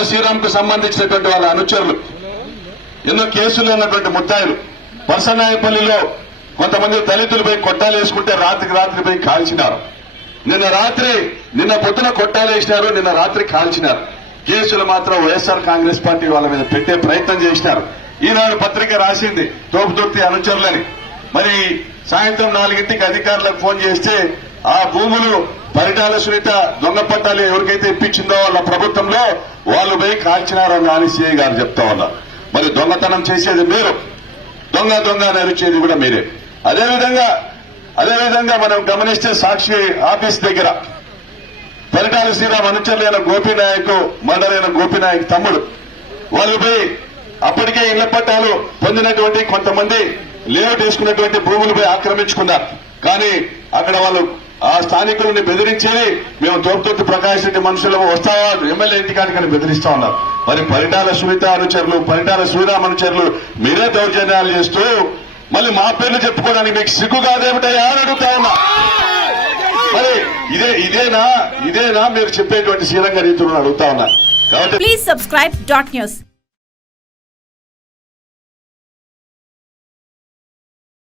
పరిటాల శ్రీరామ్ కు సంబంధించినటువంటి వాళ్ళ అనుచరులు, ఎన్నో కేసులు ఉన్నటువంటి ముద్దాయిలు, పర్సనాయపల్లిలో కొంతమంది దళితులపై కొట్టాలు వేసుకుంటే రాత్రికి రాత్రిపై కాల్చినారు. నిన్న పొద్దున కొట్టాలు వేసినారు, నిన్న రాత్రి కాల్చినారు. కేసులు మాత్రం వైఎస్ఆర్ కాంగ్రెస్ పార్టీ వాళ్ళ మీద పెట్టే ప్రయత్నం చేసినారు. ఈనాడు పత్రిక రాసింది తోపుదొత్తి అనుచరులని. మరి సాయంత్రం 4 అధికారులకు ఫోన్ చేస్తే ఆ భూములు పరిటాల సునీత దొంగ పట్టాలు ఎవరికైతే ఇప్పించిందో వాళ్ళ ప్రభుత్వంలో వాళ్ళు పోయి కాల్చినారని నాని సిఐ గారు చెప్తా ఉన్నారు. మరి దొంగతనం చేసేది మీరు, దొంగ అని అరిచేది కూడా మీరే. అదేవిధంగా మనం గమనిస్తే సాక్షి ఆఫీస్ దగ్గర పరిటాల శ్రీరామ్ అనుచరులైన గోపీనాయక్, మండలైన గోపీనాయక్ తమ్ముడు వాళ్ళు పోయి అప్పటికే ఇళ్ల పట్టాలు పొందినటువంటి కొంతమంది లేఅవుట్ వేసుకున్నటువంటి భూములపై ఆక్రమించుకున్నారు. కానీ అక్కడ వాళ్ళు ఆ స్థానికులని బెదిరించేది, మేము తోపుతొత్తి ప్రకాష్ రెడ్డి మనుషులు వస్తావా ఎమ్మెల్యే ఇంటికాడికని బెదిరిస్తా ఉన్నారు. మరి పరిటాల సునీత అనుచరులు, పరిటాల శ్రీరామ్ అనుచరులు మీరే దౌర్జన్యాలు చేస్తూ మళ్ళీ మా పేర్లు చెప్పుకోవడానికి మీకు సిగ్గు కాదేమిటయ్యా అని అడుగుతా ఉన్నా. మరి ఇదేనా మీరు చెప్పేటువంటి శ్రీరంగ రీతులను అడుగుతా ఉన్నా. కాబట్టి ప్లీజ్ సబ్స్క్రైబ్ .news